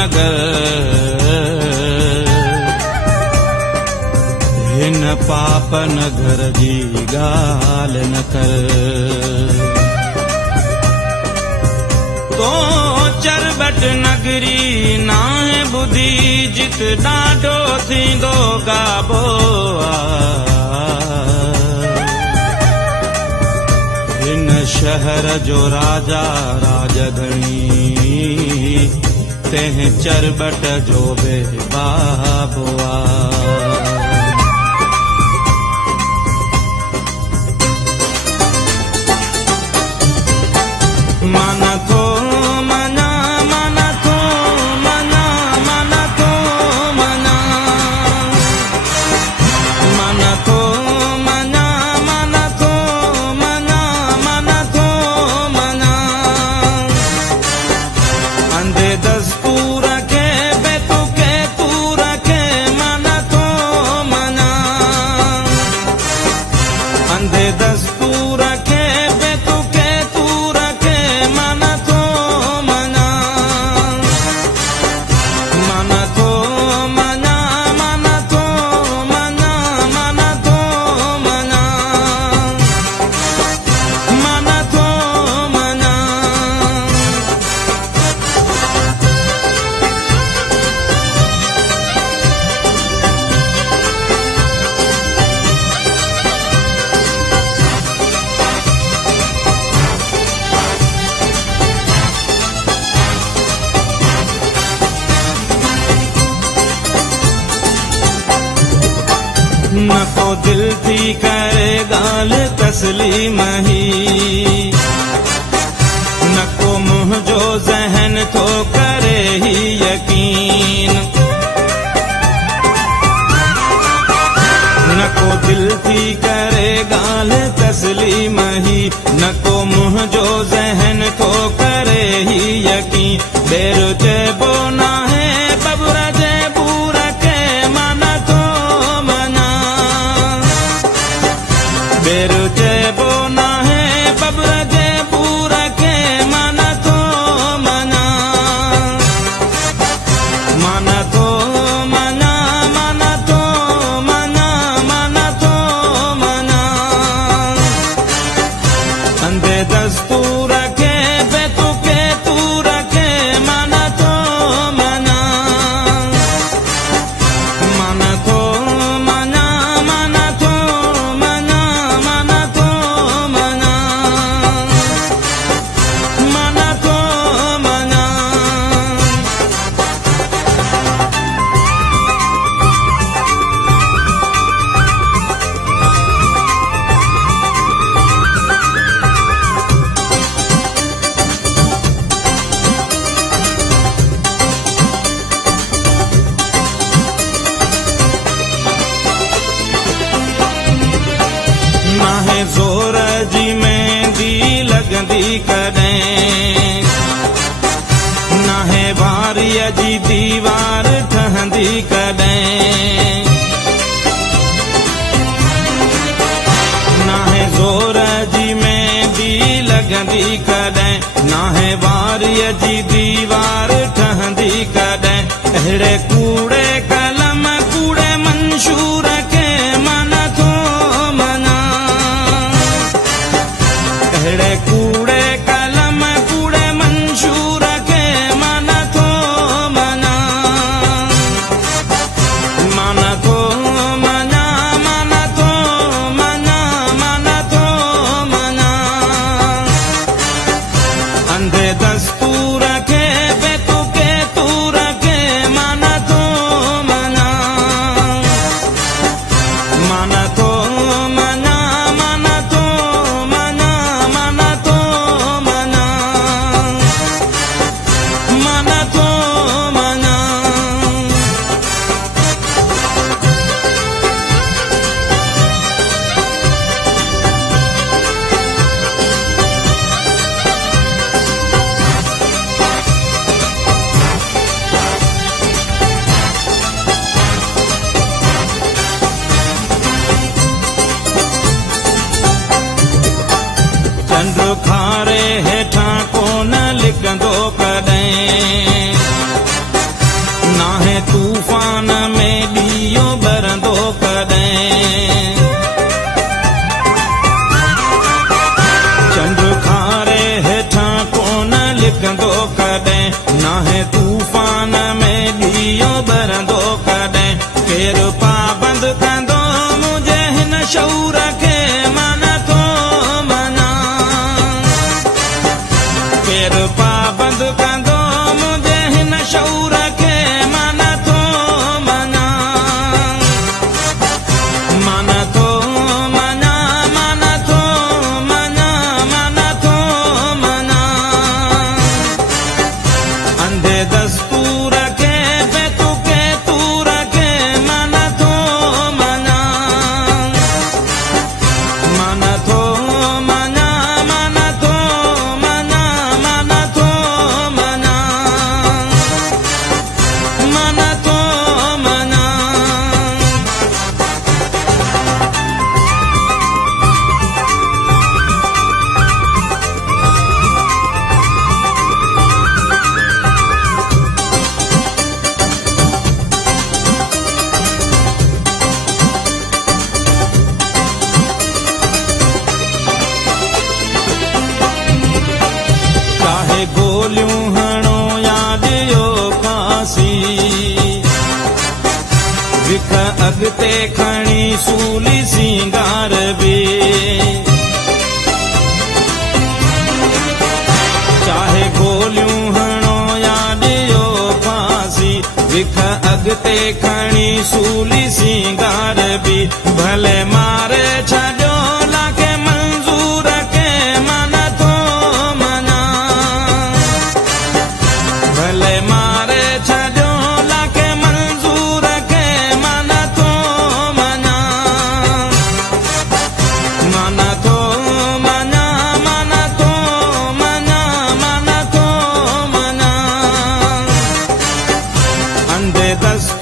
नगर हिन पाप नगर जी गाल न कर तो चरबट नगरी नाहे बुधी जित डाढो थींदो गाबो हिन शहर जो राजा राजगणी तेह चरबट जो बे बाबुआ माना थो मना माना थो मना माना थो मना माना थो मना माना थो मना माना थो मना अंधे दस्तूर के बेतु के तूर के माना थो मना अंधे दस्तूर के बेतु के तूर के माना थो मना माना थो मना माना थो मना माना थो मना माना थो मना न को दिल थी करे गाल तस्लीम ही न को मुँह जो जहन तो करे ही यकीन न को दिल थी करे गाल तस्लीम ही न को मुँह जो जहन तो करे ही यकीन बेर जेबो ना है बबरा जेबूर के माना तो मना बेर जेबो ना है बबरा जेबूर के माना तो मना माना तो मना माना तो मना माना तो मना अंधे दस्तूर के बेतु के तूर के माना तो मना माना तो मना माना तो मना माना तो मना माना तो मना नाहे ज़ोर जी मेहंदी लगंदी कॾहिं नाहे वारीअ जी दीवार ठहंदी कॾहिं नाहे ज़ोर जी मेहंदी लगंदी कॾहिं नाहे वारीअ जी दीवार ठहंदी कॾहिं अहिड़े कूड़े कलम कूड़े मंशूर के माना थो मना अहिड़े कूड़े कलम कूड़े मंशूर के माना थो मना माना थो मना माना थो मना माना थो मना अंधे दस्तूर के बेतु के तूर के माना थो नाहे तूफ़ान में ॾींहो ॿरंदो कॾहिं। चंड खारे हेठां कोन लिकंदो कॾहिं, नाहे तूफ़ान में ॾींहो ॿरंदो कॾहिं। केरु पाबंद कंदो मुंहिंजे हिन शऊर खे, मां नथो मञा। केरु पाबंद कंदो मुंहिंजे हिन शऊर खे, मां नथो मञा। मां नथो मञा, मां नथो मञा, मां नथो मञा। अंधे दस्तूर खे बेतुके तूर खे, मां नथो मञा। मां नथो मञा, मां नथो मञा, मां नथो मञा, मां नथो मञा। चाहे गोलियूं हणो या ॾियो फांसी, विख अॻिते खणी सूली सिंगार बि। चाहे गोलियूं हणो या ॾियो फांसी, विख अॻिते खणी सूली सिंगार बि। भले मारे छॾियो लाखे मंज़ूर खे, मां नथो मञा। भले मारे छॾियो लाखे मंज़ूर खे, मां नथो मञा। मां नथो मञा, मां नथो मञा, मां नथो मञा। अंधे दस्तूर